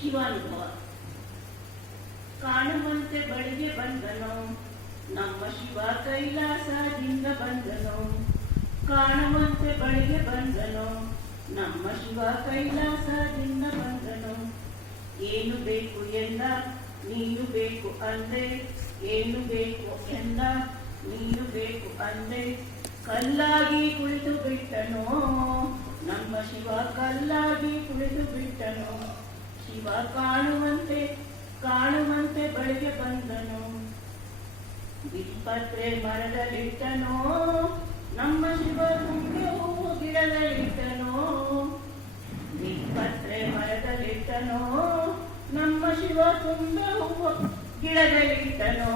ಶಿವಾನುಭವ ಕಾಣುವಂತೆ ಬಳಿಗೆ ಬಂದನು. ನಮ್ಮ ಶಿವ ಕೈಲಾಸದಿಂದ ಬಂದನು. ಕಾಣುವಂತೆ ಬಳಿಗೆ ಬಂದನು. ನಮ್ಮ ಶಿವ ಕೈಲಾಸದಿಂದ ಬಂದನು. ಏನು ಬೇಕು ಎಂದ, ನೀನು ಬೇಕು ಅಂದೆ. ಏನು ಬೇಕು ಎಂದ, ನೀನು ಬೇಕು ಅಂದೆ. ಕಲ್ಲಾಗಿ ಕುಳಿತು ಬಿಟ್ಟನೋ ನಮ್ಮ ಶಿವ ಕಲ್ಲಾಗಿ ಕುಳಿತು ಬಿಟ್ಟನು ಶಿವ ಕಾಣುವಂತೆ ಕಾಣುವಂತೆ ಬಳಿಗೆ ಬಂದನು. ಬಿಲ್ಪತ್ರೆ ಮರದಲ್ಲಿಟ್ಟನೋ, ನಮ್ಮ ಶಿವ ತುಂಬೆ ಹೂವು ಗಿಡದಲ್ಲಿಟ್ಟನೋ. ಬಿಲ್ಪತ್ರೆ ಮರದಲ್ಲಿಟ್ಟನೋ, ನಮ್ಮ ಶಿವ ತುಂಬ ಹೂವು ಗಿಡದಲ್ಲಿಟ್ಟನೋ.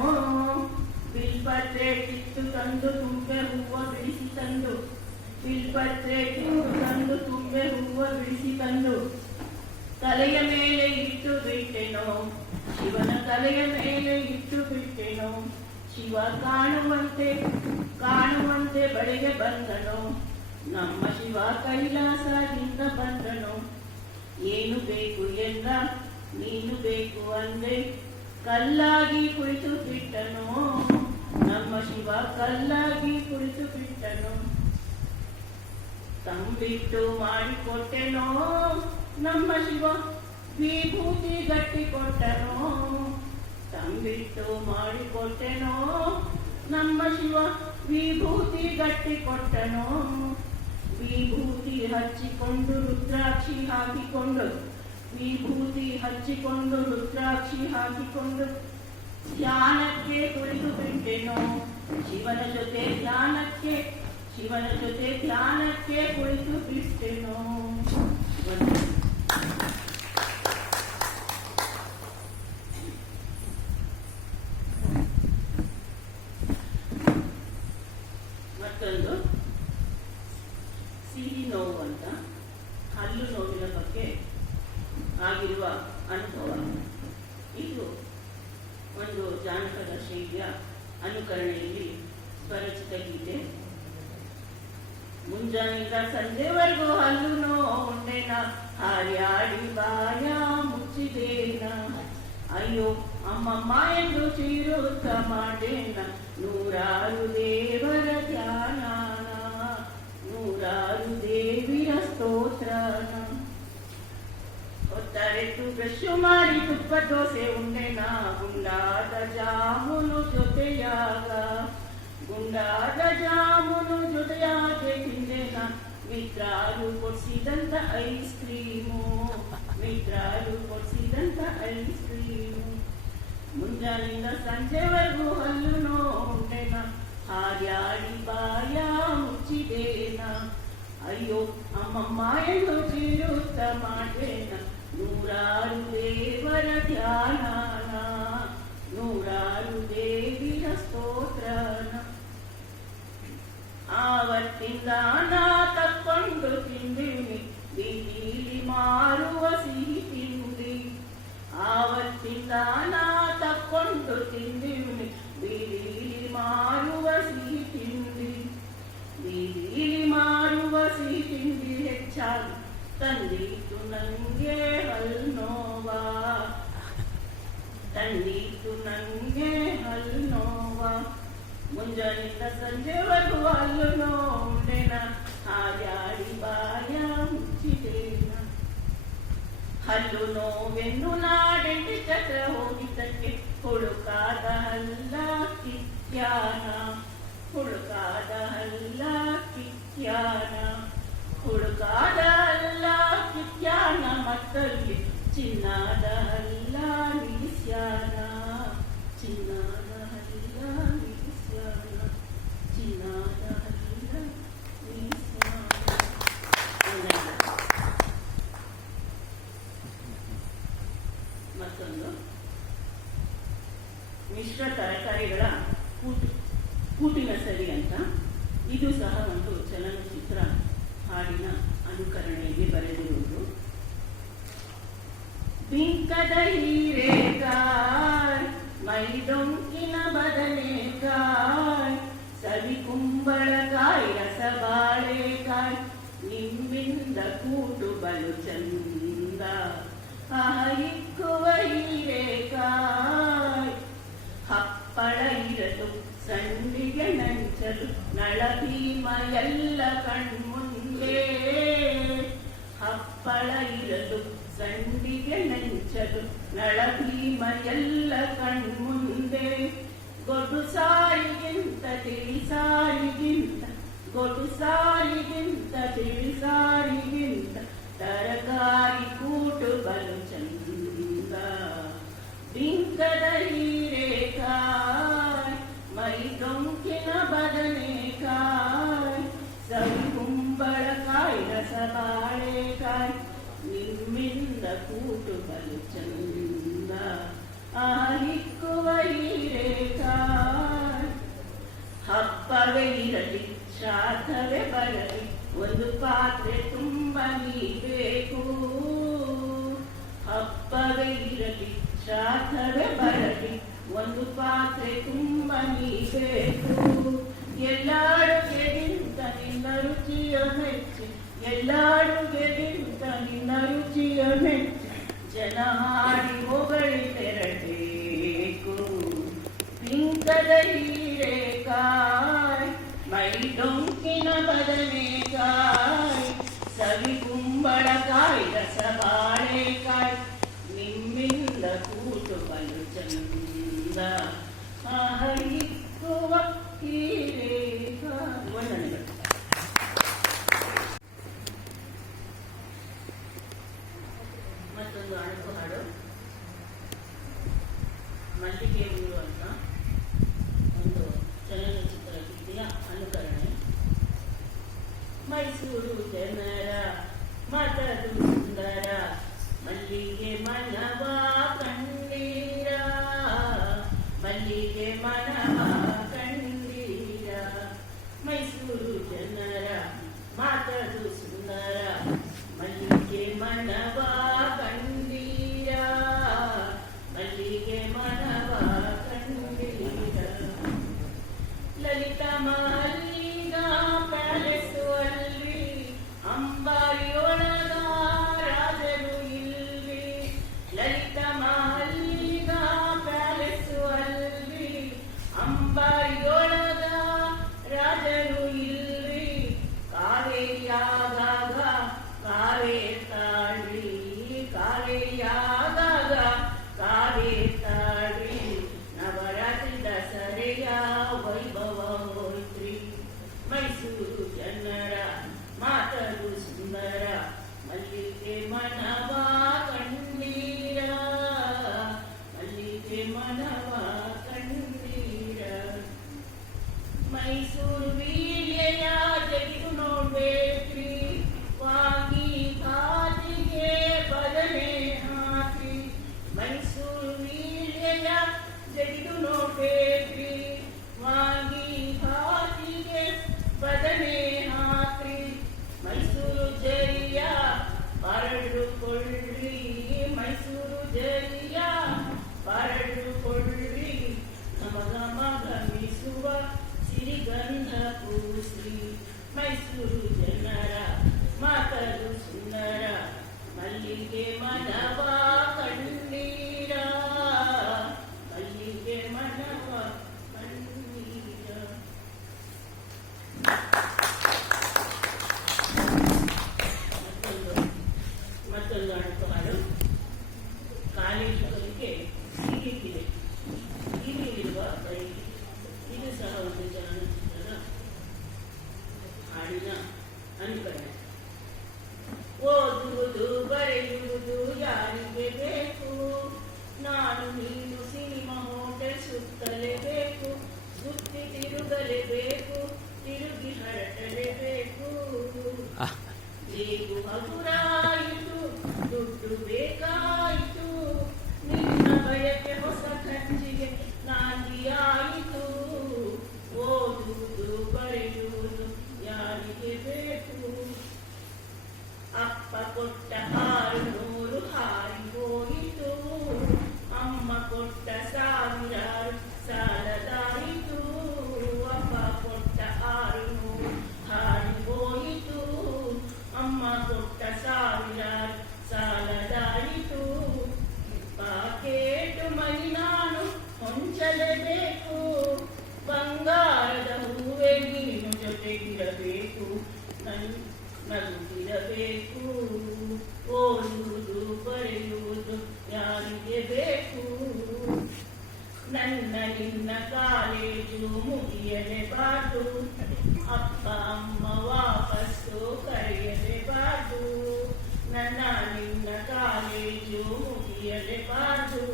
ಬಿಲ್ಪತ್ರೆ ಕಿತ್ತು ತಂದು ತುಂಬೆ ಹೂವ ಬಿಡಿಸಿ ತಂದು. ಬಿಲ್ಪತ್ರೆ ಕಿತ್ತು ತಂದು ತುಂಬೆ ಹೂವ ಬಿಡಿಸಿ ತಂದು. ತಲೆಯ ಮೇಲೆ ಇಟ್ಟು ಬಿಟ್ಟೆನೋ ಶಿವನ ತಲೆಯ ಮೇಲೆ ಇಟ್ಟು ಬಿಟ್ಟೆನೋ ಶಿವ ಕಾಣುವಂತೆ ಕಾಣುವಂತೆ ಬಳಿಗೆ ಬಂದನು ನಮ್ಮ ಶಿವ ಕೈಲಾಸದಿಂದ ಬಂದನು ಏನು ಬೇಕು ಎಂದ ನೀನು ಬೇಕು ಅಂದೆ ಕಲ್ಲಾಗಿ ಕುಳಿತು ಬಿಟ್ಟನು ನಮ್ಮ ಶಿವ ಕಲ್ಲಾಗಿ ಕುಳಿತು ಬಿಟ್ಟನು ತಂಬಿಟ್ಟು ಮಾಡಿಕೊಟ್ಟೆನೋ ನಮ್ಮ ಶಿವ ವಿಭೂತಿ ಗಟ್ಟಿ ಕೊಟ್ಟನೋ ತಂಬಿಟ್ಟು ಮಾಡಿಕೊಟ್ಟೆನೋ, ನಮ್ಮ ಶಿವ ವಿಭೂತಿ ಗಟ್ಟಿ ಕೊಟ್ಟನೋ ವಿಭೂತಿ ಹಚ್ಚಿಕೊಂಡು ರುದ್ರಾಕ್ಷಿ ಹಾಕಿಕೊಂಡು, ವಿಭೂತಿ ಹಚ್ಚಿಕೊಂಡು ರುದ್ರಾಕ್ಷಿ ಹಾಕಿಕೊಂಡು ಧ್ಯಾನಕ್ಕೆ ಕುಳಿತು ಬಿಟ್ಟೆನೋ, ಶಿವನ ಜೊತೆ ಧ್ಯಾನಕ್ಕೆ, ಶಿವನ ಜೊತೆ ಧ್ಯಾನಕ್ಕೆ ಕುಳಿತು ಬಿಟ್ಟೆನೋ ಆಗಿರುವ ಅನುಭವ ಇದು ಒಂದು ಜಾನಪದ ಶೈಲಿಯ ಅನುಕರಣೆಯಲ್ಲಿ ಸ್ವರಚಿತ ಗೀತೆ ಮುಂಜಾನಿಂದ ಸಂಜೆವರೆಗೂ ಹಲ್ಲು ನೋಡೆನ ಹಾರ್ಯಾಡಿ ಬಾಯ ಮುಚ್ಚಿದೇನ ಅಯ್ಯೋ ಅಮ್ಮಮ್ಮ ಎಂದು ಚೀರುತ್ತ ಮಾಡೇನ ನೂರಾರು ದೇವರ ಧ್ಯಾನ ನೂರಾರು ದೇವಿರ ಸ್ತೋತ್ರನ ಹೊತ್ತರೆದ್ದು ಬ್ರಷ್ ಮಾಡಿ ತುಪ್ಪ ದೋಸೆ ಉಂಡೆನ ಗುಂಡಾದ ಜಾಮೂನು ಜೊತೆಯಾಗ ಗುಂಡಾದ ಜಾಮೂನು ಜೊತೆಯಾಗೆ ತಿಂದೆನ ಮಿತ್ರಾರು ಕೊಡ್ಸಿದಂತ ಐಸ್ ಕ್ರೀಮು ಮಿತ್ರಾರು ಕೊಡ್ಸಿದಂತ ಐಸ್ ಕ್ರೀಮು ಮುಂಜಾನಿಂದ ಸಂಜೆವರೆಗೂ ಹಲ್ಲು ನೋಡೆನ ಹಾರ್ಯಾಡಿ ಬಾಯ ಮುಚ್ಚಿದೇನ ಅಯ್ಯೋ ಅಮ್ಮಮ್ಮ ಎಂದು ಚೀರುತ್ತ ಮಾಡೇನ ನೂರಾರು ದೇವರ ಧ್ಯಾನ ನೂರಾರು ದೇವಿಯ ಸ್ತೋತ್ರನ ಹಲ್ಲು ನೋವೆನ್ನು ನಾಡೆಂಟಿ ಚಕ್ರ ಹೋಗಿದ್ದಕ್ಕೆ ಹುಡುಕಾದ ಹಲ್ಲ ಕಿತ್ಯಾನ ಹುಡುಕಾದ ಹಲ್ಲ ಕಿತ್ಯಾನ ಹುಡುಕಾದ ಹಲ್ಲ ಕಿತ್ಯಾನ ಮತ್ತಲ್ಲಿ ಚಿನ್ನದ ಹಲ್ಲ ನಿಸ್ಯಾನ ಚಿನ್ನದ ಮತ್ತೊಂದು. ಮಿಶ್ರ ತರಕಾರಿಗಳ ಕೂಟು ಕೂಟಿನ ಸರಿ ಅಂತ. ಇದು ಸಹ ಒಂದು ಚಲನಚಿತ್ರ ಹಾಡಿನ ಅನುಕರಣೆಯಲ್ಲಿ ಬರೆದಿರುವುದು. ಬಿಂಕದ ಹೀರೆಕಾಯ್ ಮೈದೊಂಕಿನ ಬದನೆಕಾಯ್ ಸವಿ ಕುಂಬಳಕಾಯಿ ರಸಬಾಳೆಕಾಯ್ ನಿಮ್ಮಿಂದ ಕೂಟು ಬಲು ಚಂದ. ಹಾಯಿಕ್ಕುವ ಹೀರೆಕಾಯ್ ಕೂಟು ಬಲು ಚಂದ ಆಲಿಕ್ಕುವ ಹೀರೆಕಾಯ್ ಹಬ್ಬವೇ ಇರಲಿ ಶ್ರಾದ್ದವೇ ಬರಲಿ ಒಂದು ಪಾತ್ರೆ ತುಂಬ ನೀಬೇಕು ಹಬ್ಬವೇ ಇರಲಿ ಶ್ರಾದ್ದವೇ ಬರಲಿ ಒಂದು ಪಾತ್ರೆ ತುಂಬ ನೀಬೇಕು ಎಲ್ಲಾಡುಗೆಗಿಂತ ನಿನ್ನ ರುಚಿಯ ಮೆಚ್ಚಿ ಎಲ್ಲಾಡುಗೆಗಿಂತ ನಿನ್ನ ರುಚಿಯ ಮೆಚ್ಚಿ ಜನ ಹಾಡಿ ಹೊಗಳಿ ತೆರಬೇಕು ಪಿಂಕದ ಹೀರೆಕಾಯ್ ಮೈ ಡೊಂಕಿನ ಬದನೆಕಾಯ್ ಸವಿ ಕುಂಬಳಕಾಯಿ ರಸಬಾಳೆಕಾಯ್ ನಿಮ್ಮಿಂದ ಕೂಟು ಬಲು ಚಂದ ಹರಿಕ್ಕುವ ಹೀರೆಕಾಯ್ ವಂದನೆಗಳು ಮತ್ತೊಂದು ಅಣಕು ಹಾಡು ಮಲ್ಲಿಗೆ ಹೂವು ಅಂತ ಒಂದು ಚಲನಚಿತ್ರ ಗೀತೆಯ ಅನುಕರಣೆ ಮೈಸೂರು ಜನರ ಮತದು ಸುಂದರ ಮಲ್ಲಿಗೆ ಮನವ I mana ನಗುತ್ತಿರಬೇಕು ಓದುವುದು, ಬರೆಯುವುದು ಯಾರಿಗೆ ಬೇಕು? ನನ್ನ ನಿನ್ನ ಕಾಲೇಜು ಮುಗಿಯಲೇಬಾರ್ದು ಅಪ್ಪ, ಅಮ್ಮ ವಾಪಸ್ಸು ಕರೆಯಲೇಬಾರ್ದು ನನ್ನ ನಿನ್ನ ಕಾಲೇಜು ಮುಗಿಯಲೇಬಾರ್ದು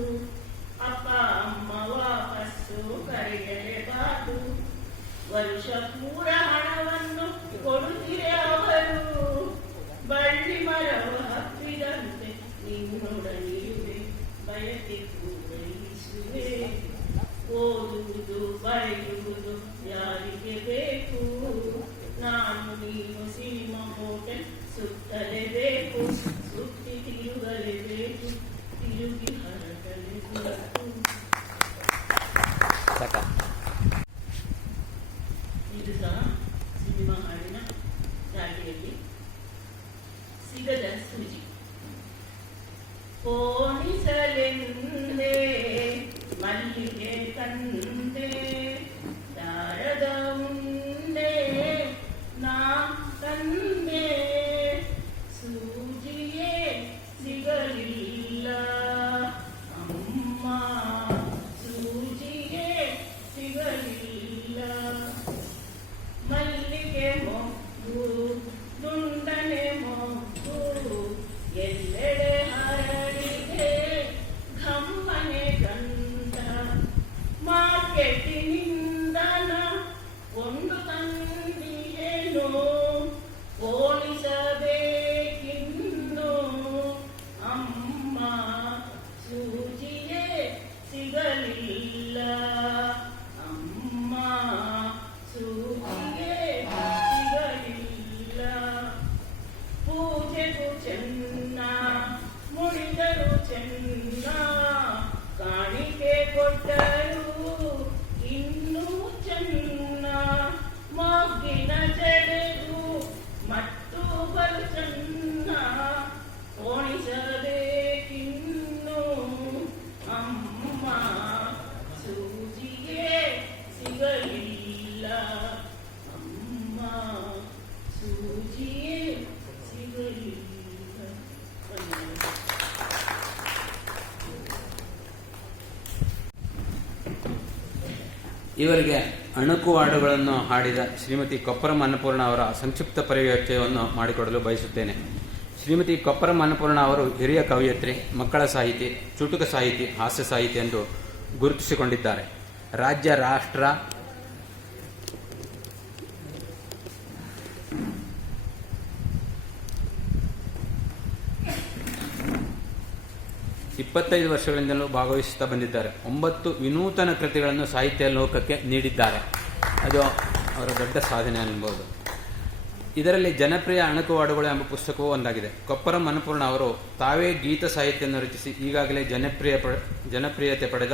ಅಪ್ಪ, ಅಮ್ಮ ವಾಪಸ್ಸು ಕರೆಯಲೇಬಾರ್ದು ವರ್ಷ ಪೂರ ಹಣವನ್ನು ಕೊಡುತ್ತೀರೆ ಅವರು ಬಳ್ಳಿ ಮರವು ಹಬ್ಬಿದಂತೆ ನಿನ್ನೊಡನಿರುವೆ ಬಯಕೆ ಪೂರೈಸುವೆ ಓದುವುದು ಬರೆಯುವುದು ಯಾರಿಗೆ ಬೇಕು. ನಾನು ನೀನು ಸಿನಿಮಾ ಹೋಟೆಲ್ ಸುತ್ತಲೇಬೇಕು ಸುತ್ತಿ ತಿರುಗಲೇಬೇಕು ತಿರುಗಿ ಹರಡಲೇಬೇಕು കോണിസലെന്തേ മല്ലികെ കണ്ണു ಇವರಿಗೆ ಅಣುಕು ಹಾಡುಗಳನ್ನು ಹಾಡಿದ ಶ್ರೀಮತಿ ಕೊಪ್ಪರಂ ಅನ್ನಪೂರ್ಣ ಅವರ ಸಂಕ್ಷಿಪ್ತ ಪರಿಚಯವನ್ನು ಮಾಡಿಕೊಡಲು ಬಯಸುತ್ತೇನೆ. ಶ್ರೀಮತಿ ಕೊಪ್ಪರಂ ಅನ್ನಪೂರ್ಣ ಅವರು ಹಿರಿಯ ಕವಯತ್ರಿ, ಮಕ್ಕಳ ಸಾಹಿತಿ, ಚುಟುಕ ಸಾಹಿತಿ, ಹಾಸ್ಯ ಸಾಹಿತಿ ಎಂದು ಗುರುತಿಸಿಕೊಂಡಿದ್ದಾರೆ. ರಾಜ್ಯ, ರಾಷ್ಟ್ರ ಇಪ್ಪತ್ತೈದು ವರ್ಷಗಳಿಂದಲೂ ಭಾಗವಹಿಸುತ್ತಾ ಬಂದಿದ್ದಾರೆ. ಒಂಬತ್ತು ವಿನೂತನ ಕೃತಿಗಳನ್ನು ಸಾಹಿತ್ಯ ಲೋಕಕ್ಕೆ ನೀಡಿದ್ದಾರೆ. ಅದು ಅವರ ದೊಡ್ಡ ಸಾಧನೆ ಅನ್ಬೋದು. ಇದರಲ್ಲಿ ಜನಪ್ರಿಯ ಅಣಕು ಹಾಡುಗಳು ಎಂಬ ಪುಸ್ತಕವೂ ಒಂದಾಗಿದೆ. ಕೊಪ್ಪರಂ ಅನ್ನಪೂರ್ಣ ಅವರು ತಾವೇ ಗೀತ ಸಾಹಿತ್ಯವನ್ನು ರಚಿಸಿ ಈಗಾಗಲೇ ಜನಪ್ರಿಯ ಜನಪ್ರಿಯತೆ ಪಡೆದ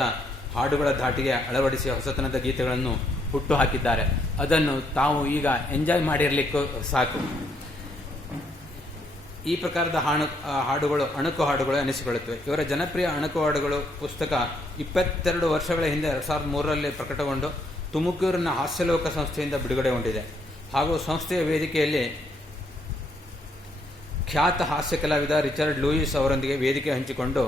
ಹಾಡುಗಳ ಧಾಟಿಗೆ ಅಳವಡಿಸಿ ಹೊಸತನದ ಗೀತೆಗಳನ್ನು ಹುಟ್ಟು ಹಾಕಿದ್ದಾರೆ. ಅದನ್ನು ತಾವು ಈಗ ಎಂಜಾಯ್ ಮಾಡಿರಲಿಕ್ಕೂ ಸಾಕು. ಈ ಪ್ರಕಾರದ ಹಾಣು ಹಾಡುಗಳು, ಅಣುಕು ಹಾಡುಗಳು ಅನಿಸಿಕೊಳ್ಳುತ್ತವೆ ಇವರ ಜನಪ್ರಿಯ ಅಣುಕು ಹಾಡುಗಳು ಪುಸ್ತಕ ಇಪ್ಪತ್ತೆರಡು ವರ್ಷಗಳ ಹಿಂದೆ ಎರಡು ಸಾವಿರದ ಮೂರರಲ್ಲಿ ಪ್ರಕಟಗೊಂಡು ತುಮಕೂರಿನ ಹಾಸ್ಯಲೋಕ ಸಂಸ್ಥೆಯಿಂದ ಬಿಡುಗಡೆಗೊಂಡಿದೆ ಹಾಗೂ ಸಂಸ್ಥೆಯ ವೇದಿಕೆಯಲ್ಲಿ ಖ್ಯಾತ ಹಾಸ್ಯ ಕಲಾವಿದ ರಿಚರ್ಡ್ ಲೂಯಿಸ್ ಅವರೊಂದಿಗೆ ವೇದಿಕೆ ಹಂಚಿಕೊಂಡು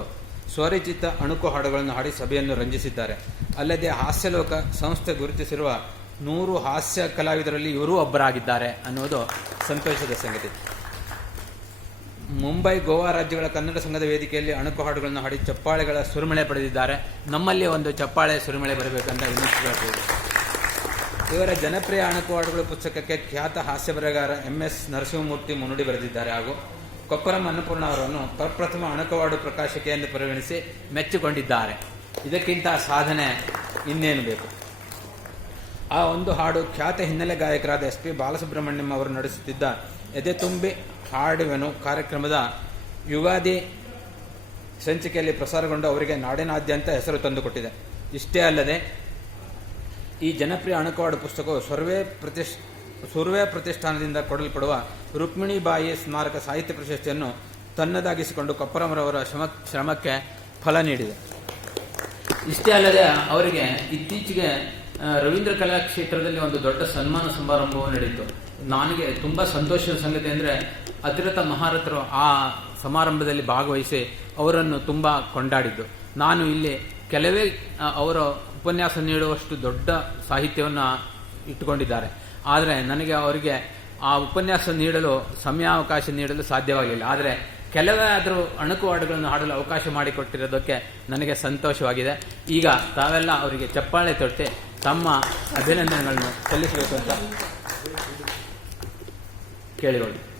ಸ್ವರಿಚಿತ ಅಣುಕು ಹಾಡುಗಳನ್ನು ಹಾಡಿ ಸಭೆಯನ್ನು ರಂಜಿಸಿದ್ದಾರೆ. ಅಲ್ಲದೆ ಹಾಸ್ಯಲೋಕ ಸಂಸ್ಥೆ ಗುರುತಿಸಿರುವ ನೂರು ಹಾಸ್ಯ ಕಲಾವಿದರಲ್ಲಿ ಇವರೂ ಒಬ್ಬರಾಗಿದ್ದಾರೆ ಅನ್ನೋದು ಸಂತೋಷದ ಸಂಗತಿ. ಮುಂಬೈ, ಗೋವಾ ರಾಜ್ಯಗಳ ಕನ್ನಡ ಸಂಘದ ವೇದಿಕೆಯಲ್ಲಿ ಅಣುಕು ಹಾಡುಗಳನ್ನು ಹಾಡಿ ಚಪ್ಪಾಳೆಗಳ ಸುರಿಮಳೆ ಪಡೆದಿದ್ದಾರೆ. ನಮ್ಮಲ್ಲಿ ಒಂದು ಚಪ್ಪಾಳೆ ಸುರಿಮಳೆ ಬರಬೇಕಂತ ವಿನಂತಿಸಿಕೊಳ್ಳಬಹುದು ಇವರ ಜನಪ್ರಿಯ ಅಣುಕು ಹಾಡುಗಳು ಪುಸ್ತಕಕ್ಕೆ ಖ್ಯಾತ ಹಾಸ್ಯ ಬರಹಗಾರ ಎಂ ಎಸ್ ನರಸಿಂಹಮೂರ್ತಿ ಮುನ್ನುಡಿ ಬರೆದಿದ್ದಾರೆ. ಹಾಗೂ ಕೊಪ್ಪರಂ ಅನ್ನಪೂರ್ಣ ಅವರನ್ನು ಪ್ರಪ್ರಥಮ ಅಣುಕವಾಡು ಪ್ರಕಾಶಿಕೆ ಎಂದು ಪರಿಗಣಿಸಿ ಮೆಚ್ಚಿಕೊಂಡಿದ್ದಾರೆ. ಇದಕ್ಕಿಂತ ಸಾಧನೆ ಇನ್ನೇನು ಬೇಕು? ಆ ಒಂದು ಹಾಡು ಖ್ಯಾತ ಹಿನ್ನೆಲೆ ಗಾಯಕರಾದ ಎಸ್ ಪಿ ಬಾಲಸುಬ್ರಹ್ಮಣ್ಯಂ ಅವರು ನಡೆಸುತ್ತಿದ್ದ ಎದೆ ತುಂಬಿ ಹಾಡುವೆನು ಕಾರ್ಯಕ್ರಮದ ಯುಗಾದಿ ಸಂಚಿಕೆಯಲ್ಲಿ ಪ್ರಸಾರಗೊಂಡು ಅವರಿಗೆ ನಾಡಿನಾದ್ಯಂತ ಹೆಸರು ತಂದುಕೊಟ್ಟಿದೆ. ಇಷ್ಟೇ ಅಲ್ಲದೆ, ಈ ಜನಪ್ರಿಯ ಅಣುಕವಾಡು ಪುಸ್ತಕವು ಸರ್ವೇ ಪ್ರತಿಷ್ಠ ಸರ್ವೇ ಪ್ರತಿಷ್ಠಾನದಿಂದ ಕೊಡಲ್ಪಡುವ ರುಕ್ಮಿಣಿಬಾಯಿ ಸ್ಮಾರಕ ಸಾಹಿತ್ಯ ಪ್ರಶಸ್ತಿಯನ್ನು ತನ್ನದಾಗಿಸಿಕೊಂಡು ಕೊಪ್ಪರಮರವರ ಶ್ರಮ, ಶ್ರಮಕ್ಕೆ ಫಲ ನೀಡಿದೆ. ಇಷ್ಟೇ ಅಲ್ಲದೆ, ಅವರಿಗೆ ಇತ್ತೀಚೆಗೆ ರವೀಂದ್ರ ಕಲಾ ಕ್ಷೇತ್ರದಲ್ಲಿ ಒಂದು ದೊಡ್ಡ ಸನ್ಮಾನ ಸಮಾರಂಭವು ನಡೆಯಿತು. ನನಗೆ ತುಂಬ ಸಂತೋಷದ ಸಂಗತಿ ಅಂದರೆ ಅತಿರಥ ಮಹಾರಥರು ಆ ಸಮಾರಂಭದಲ್ಲಿ ಭಾಗವಹಿಸಿ ಅವರನ್ನು ತುಂಬ ಕೊಂಡಾಡಿದ್ದು. ನಾನು ಇಲ್ಲಿ ಕೆಲವೇ ಅವರ ಉಪನ್ಯಾಸ ನೀಡುವಷ್ಟು ದೊಡ್ಡ ಸಾಹಿತ್ಯವನ್ನು ಇಟ್ಟುಕೊಂಡಿದ್ದಾರೆ. ಆದರೆ ನನಗೆ ಅವರಿಗೆ ಆ ಉಪನ್ಯಾಸ ನೀಡಲು ಸಮಯಾವಕಾಶ ನೀಡಲು ಸಾಧ್ಯವಾಗಲಿಲ್ಲ ಆದರೆ ಕೆಲವೇ ಆದರೂ ಅಣುಕು ಹಾಡುಗಳನ್ನು ಹಾಡಲು ಅವಕಾಶ ಮಾಡಿಕೊಟ್ಟಿರೋದಕ್ಕೆ ನನಗೆ ಸಂತೋಷವಾಗಿದೆ. ಈಗ ತಾವೆಲ್ಲ ಅವರಿಗೆ ಚಪ್ಪಾಳೆ ತೊಟ್ಟಿ ತಮ್ಮ ಅಭಿನಂದನೆಗಳನ್ನು ಸಲ್ಲಿಸಬೇಕು ಅಂತ que le